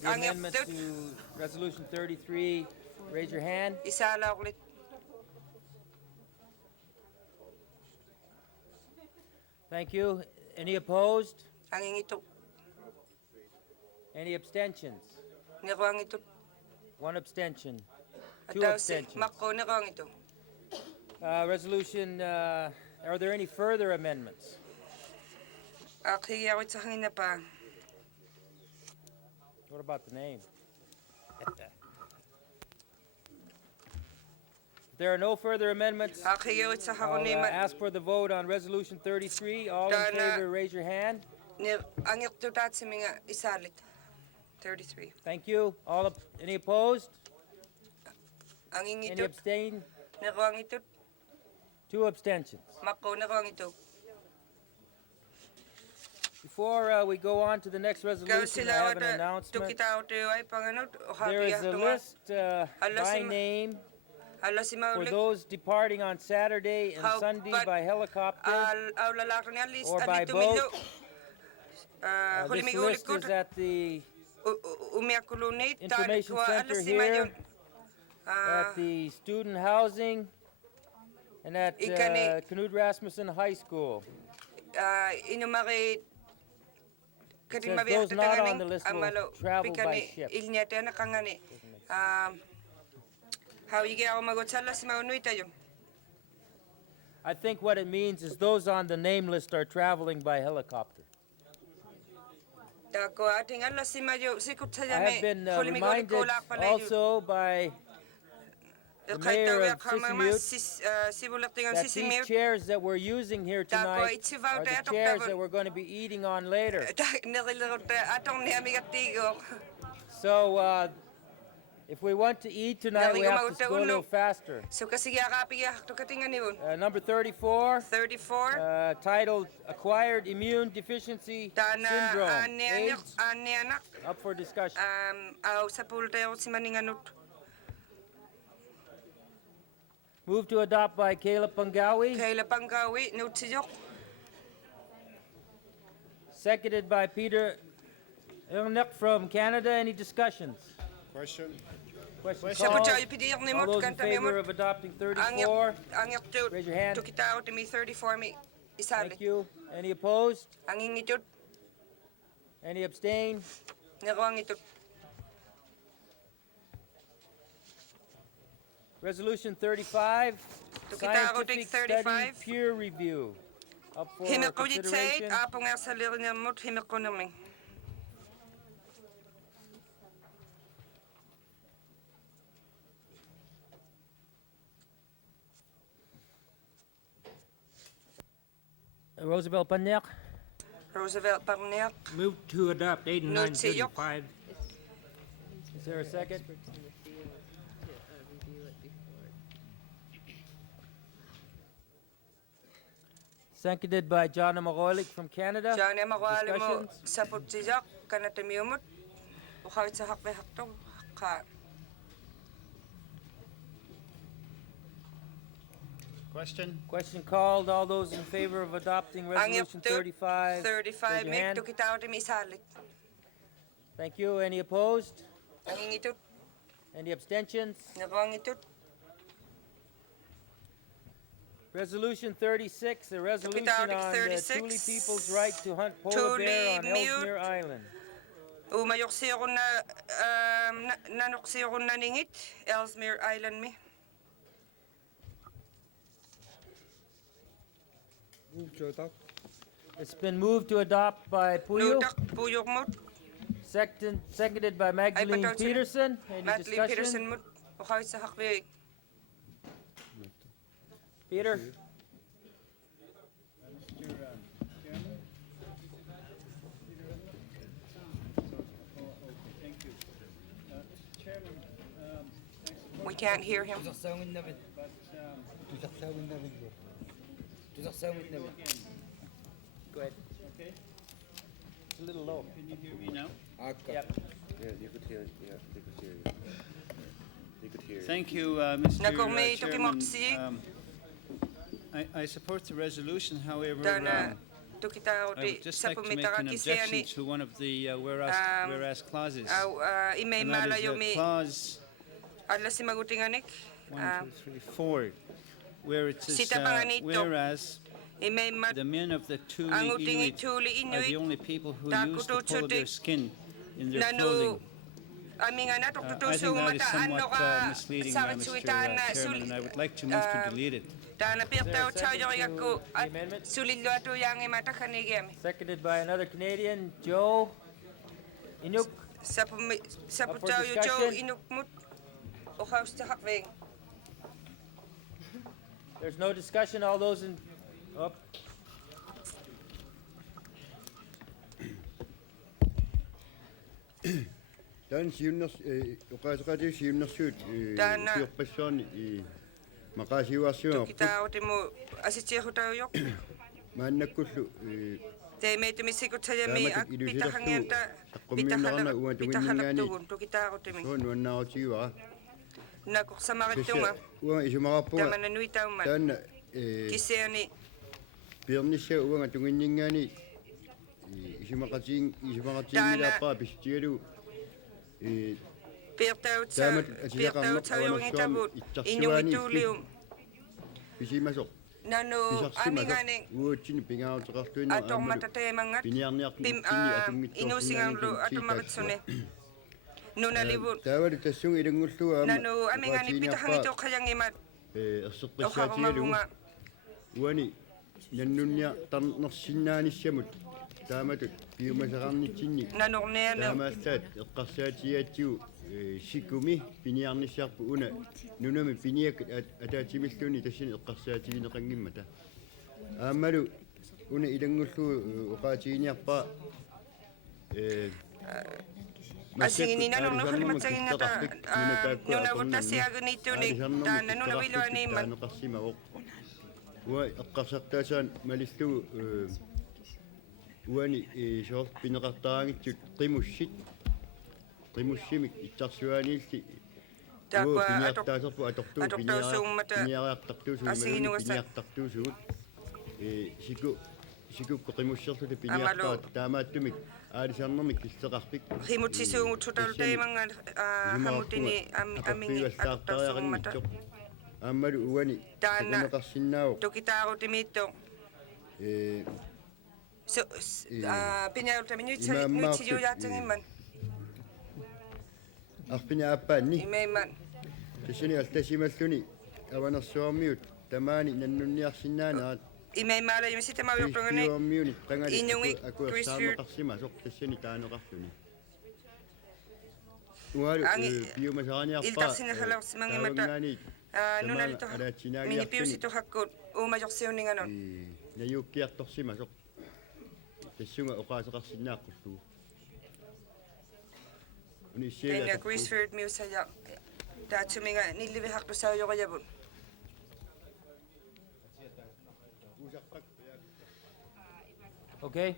amendment to Resolution 33, raise your hand. Thank you. Any opposed? Any abstentions? One abstention. Two abstentions. Resolution, are there any further amendments? What about the name? If there are no further amendments, I'll ask for the vote on Resolution 33. All in favor, raise your hand. 33. Thank you. Any opposed? Any abstain? Two abstentions. Before we go on to the next resolution, I have an announcement. There is a list by name for those departing on Saturday and Sunday by helicopter or by boat. This list is at the information center here, at the student housing, and at Knut Rasmussen High School. It says those not on the list will travel by ship. I think what it means is those on the name list are traveling by helicopter. I have been reminded also by the mayor of Sisimiut that these chairs that we're using here tonight are the chairs that we're going to be eating on later. So if we want to eat tonight, we have to go a little faster. Number 34, titled Acquired Immune Deficiency Syndrome, AIDS, up for discussion. Move to adopt by Kayla Pangawi. Seconded by Peter Inuk from Canada. Any discussions? Question. Question called. All those in favor of adopting 34, raise your hand. Thank you. Any opposed? Any abstain? Resolution 35, scientific study peer review. Up for consideration. Roosevelt Paniak. Move to adopt 8935. Is there a second? Seconded by John Amagolik from Canada. John Amagolik mo Discussions? support sijak kanatamiumut. Ukawit sa hakbe hakto ka. Question called. All those in favor of adopting Resolution 35. 35 raise your mig hand. tukitaw ti misalit. Thank you. Any opposed? Nangingitut. Any abstentions? Nagwangitut. Resolution 36, a resolution on the 36. Thule people's right to hunt polar bear on Thule Ellesmere Island. Umayoksi ako na nanuksi ako naningit Ellesmere Island mi. It's been moved to adopt by Puyo. Puyok mo. Seconded by Magdalene Peterson. Any Magdalene Peterson discussion? mo. Ukawit sa hakbe. Peter? We can't hear him. Go ahead. Okay. It's a little low. Can you hear me now? Yep. Yeah, you could hear it. Yeah, they could hear you. They could hear you. Thank you, Mr. Nakorme Chairman. tukimotsi. I support the resolution, however, Dana I tukitaw would ti just sa like to make an objection pumitaka to one of the whereas clauses. imay And that malayo is mi clause ala si magutinganik. 1, 2, 3, 4, where it says, Sita panganito. whereas Imay mat the men of the Thule ang utingi Inuit Thule are the Inuit. only people who Taku use the polar bear tutsutik. skin in their Nanu clothing. aming anak I tutuso think that is mataan no somewhat ka misleading, sakit Mr. suitan na Chairman, and I would like to move to delete it. Dana pirtaw second tayo to ko the at amendment? sulilo ato yang imata kanigem. Seconded by another Canadian, Joe Inuk. Sa Up for putaw yo discussion? Inuk mut o kaus ta hakveng. There's no discussion. All those in. Oh, Tän siunnas uqaasaqati siunnersuut Tana. siorpassaarni maqaasiuarsuaq Tukitaw ti mo asitiho tayo yok. maannakkullu Te me tu misiko tayami Tamatik ak idusilartu, pitahangenta taqqummiinnerana uan tuginningaani pitahalaktugun tukitaw ti mi. soon wannaarutiuara Nakuksamarittunga uan isumaqarpunga tamana nui tauman. taanna Kiseani piernissa uanga tuginningaani isumaqatiingilaapaa pistigalu pirtaw Taamat pirtaw tayo ngitabut inuitulium. pisimasoq Nanu aminganing uutsin pingaarteqartuina atong matatemangat inusingang lu atumaratsune. Nunalibut taawali tassunga ilangulluga nanu amingani pitahangito kayangimat erseqqissaatigalu uani nannunnia tarnersinnaanissамут taamatut piumasaqarnitsinni nanorneana taamaassaat eqqarsaatigaattigu sikumi piniarnissiarpu una nunami piniak ataatimilluni tassini eqqarsaatigineqangimmata aammalu una ilangullu uqaatigiниarpa asingini nanornukalimatsaginata nunavutasiaganituni taana nunaviluaniimmat qassimaroq ua eqqarsartaasaan malillugu uani soort pineqartaraangitсут qimussimik ittarsuaaniilli Takwa piniartaaserpu atortuu atortausuummata piniariartartuusugu piniartartuusugut sikukko qimusserluta piniartaat taamaattumik aalisarnermik kisseqarpik himutsisuungut sutaultaimangan hamutini amingi atortausuummata aammalu uani taana taneqarsinnaavoq tukitaarutimito so pinyaultamini nuitsiyuyaatangimman arpina appaanni imaiman tassini altasimalluni avanersuarmiut tamaani nannunniarsinnaanaat imaimaala yimisitamavioqtongani inuit qangali Inungi akuassaameqarsima soq tassini taaneqarluni ualu piumasaqaniarpa iltarsinaqalarsimangimata nunalito minipiusito hakkut uumajorsiuninganon nayuukkiartorsima soq tassunga oqaaseqarsinnaaqqulluu Tena Greasefield Musaya Tatsuminga nilivihaqtusaayoqajavut Okay?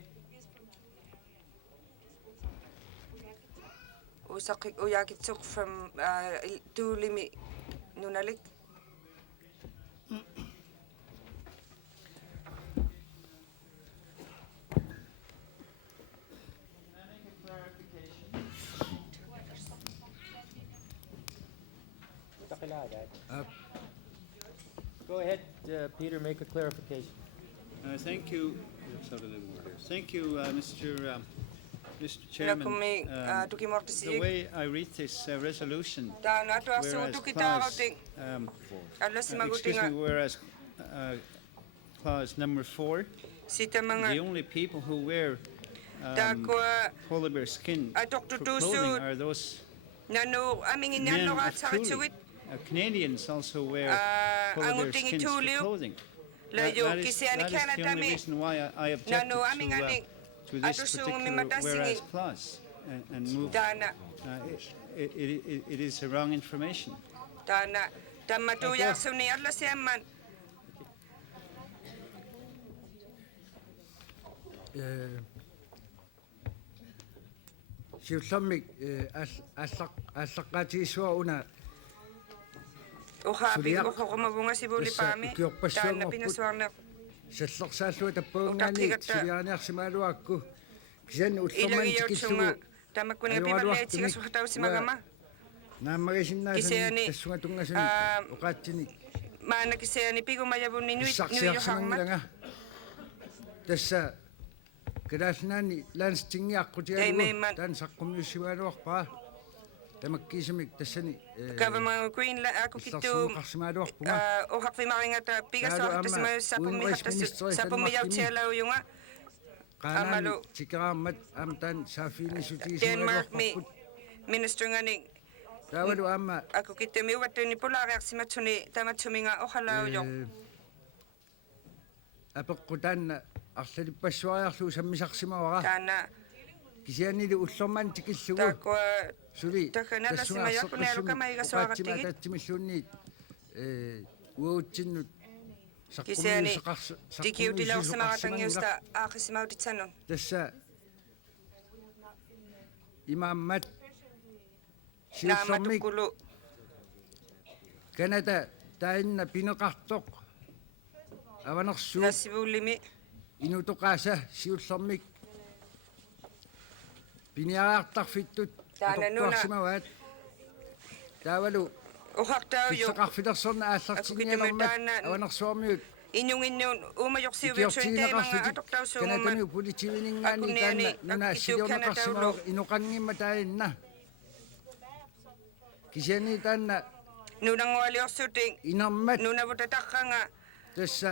Usakik uyakitsuk from Thule Nunalik. Go ahead, Peter, make a clarification. Thank you. Thank you, Mr. Chairman. The way I read this resolution, whereas clause number 4, the only people who wear polar bear skin for clothing are those men of Thule. Canadians also wear polar bear skins for clothing. That is the only reason why I object to this particular whereas clause and move. It is the wrong information. Siusamik asakati suwa una. Sallaqsaallu tappuungani siliaaniarsimaluakku kisan ullerman tikillugu naammagisinnaasani tassungatungasani uqaatsini maanakisiani pigumajavunni nuiharma tassa kalaasnaani lanstingiaqqutialugu taan saqqummiussimaluarpaa tamakkiisamik tassani government Greenland akukittu ohaqvimaringata pigasoortasma sapummijautialaujunga amalu tikaraammat amtaan Denmark mi ministerngani tawalu amma akukittumi uwattuni polariarsimatsuni tamatsuminga ohalaujo apeqqutaanna arlalipassuariarlu sammisarsimavara taana kisianili ullerman tikillugu suli tassumaatsimilluunniit uutsinut kisiani tikiutilaursimaratangiusta aaqisimautitsanun tassa imaammat naamatukulu kanata tainna pineqartoq avanersuuq nassivuullimi inutoqaasa siullermik piniaraartarfittut atoqtuarsimavaat taavalu uhaqtauju aallartinnialermat avanersuarmiut inunginnuun uumajorsiuviutsuintaimanga atoqtausuungumma kanatani politiviningaani taanna nuna siliorneqarsimaor inoqangimma tainna kisiani taanna nunangualiorsuting inermat nunavutataqqanga tassa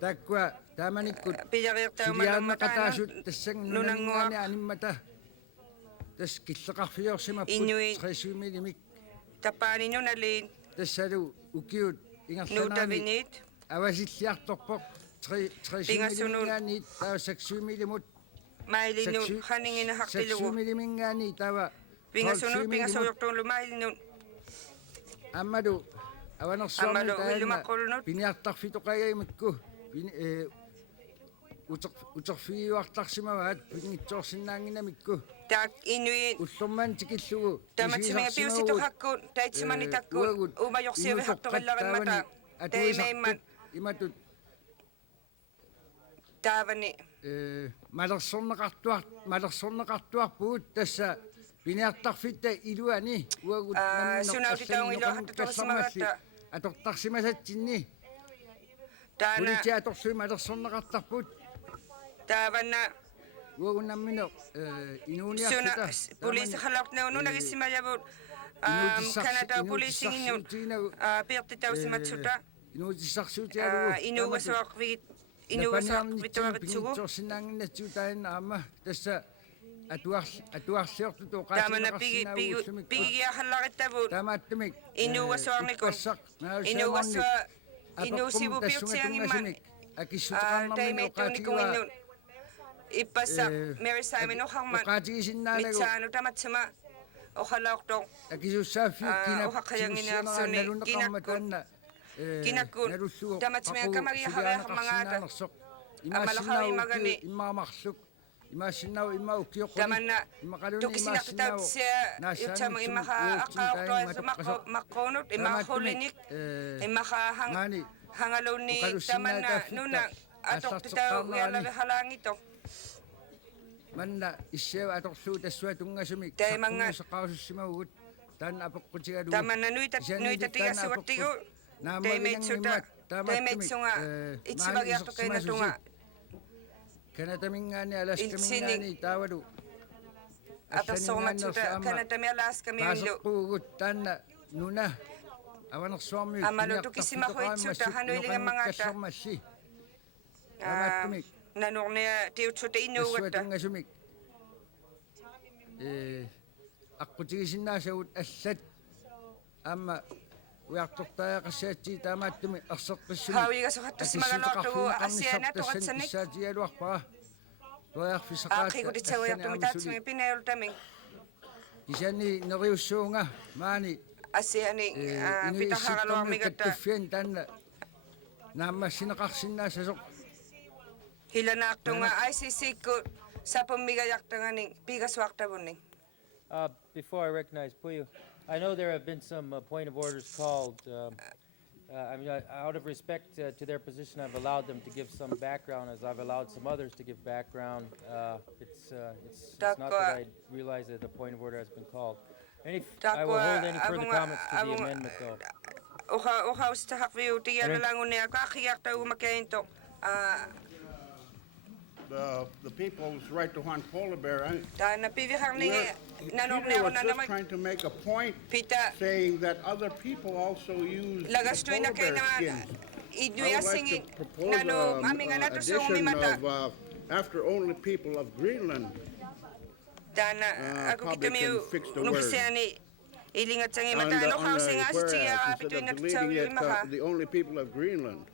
takkua taamanikkut pijariirtaumallummataanut tassang nunangaani animmata tas killeqarfiorsimaput Inuit 3 tapaani nunaliin tassalu ukiut ingerlanaani nuutavinit avasилliartorpoq 3 taasaksuimilimut mailinun haningina haqtilugu saksuimilimingaani tava pingasunut mailinun ammalu avanersuarmi Ammalu willumaqqulunut piniartarfitoqagaimakku uterfiuartarsimavaat pinngitsoorsinnaanginamikku tak Inuit ullerman tikillugu tamatsimanga piusituqakkut taitsimanitakku uumajorsiuvihaqtoqillarimata taimeimman imatut taavani malersorneqartuarpuut tassa piniartarfitta iluani uagut sunautitaungiluarhattutorsimagatta atortarsimasatsinni taana politi atorsui malersorneqartarpuut taavanna uagunammino inuuniarfita poliisihalortnaununagisimayavut Canada poliisinginnut piirtitausimatsuta inuutissarsuutialugu inuusuarvituaritsugu torsinnaanginnatsiutainna amma tassa atuarliortutu taamana pigigiahallarittavut taamaattumik inuuasuarnikun inuusivupiutsiangimman taimeittuunikkunginnun ippassa Mary Simon oharman mitsaanu tamatsuma ohalaortor ohaqayanginearsuni kinakkun tamatsumia kamariahariarmangata amalakaw imagani imamaksuk imasinaw imaukyo ko tamana tukisinakitaw siya yutsamo imaka akawto makonot imakulinik hangalaw ni tamana nuna atok titaw yala halangito manna isya atok su taswa tunga sumik sa kausus simawut tan apok kutsiga du tamana nuita tiga suwatigo Temetsunga itsibagi ato kay natunga kana tamingani alas kamingani tawadu ato so matsuta kana tami alas kami undo pasok tanna nuna awanak swami amalo tukisima ko itsuta hanoilinga mga ta nanurne tiutsuta inuwata ako tigisin na sa asat ama ويعطوك قساتي تاماتمي أخصق السمي هاوي قصوحة تسمى لوطو أسيانات وغتسنك قساتي الوحبة ويخفي سقاط أخي قد تسوي يقتمي تاتسمي بينا يلتمي إجاني نغيو السوغة ماني أسياني بيتاها غلوة ميقتا كتفين تانا نعم سنقاق سنة سسوق هلا ناقتونغا ICC كو سابو ميقا يقتنغاني بيقا سواقتا بوني Before I recognize Puyo, I know there have been some point of orders called. I mean, out of respect to their position, I've allowed them to give some background, as I've allowed some others to give background. It's not that I realize that the point of order has been called. I will hold any further comments to the amendment, though. The people's right to hunt polar bear. People was just trying to make a point saying that other people also use the polar bear skins. I would like to propose an addition of after only people of Greenland probably can fix the word. On the whereas, instead of deleting it, the only people of Greenland.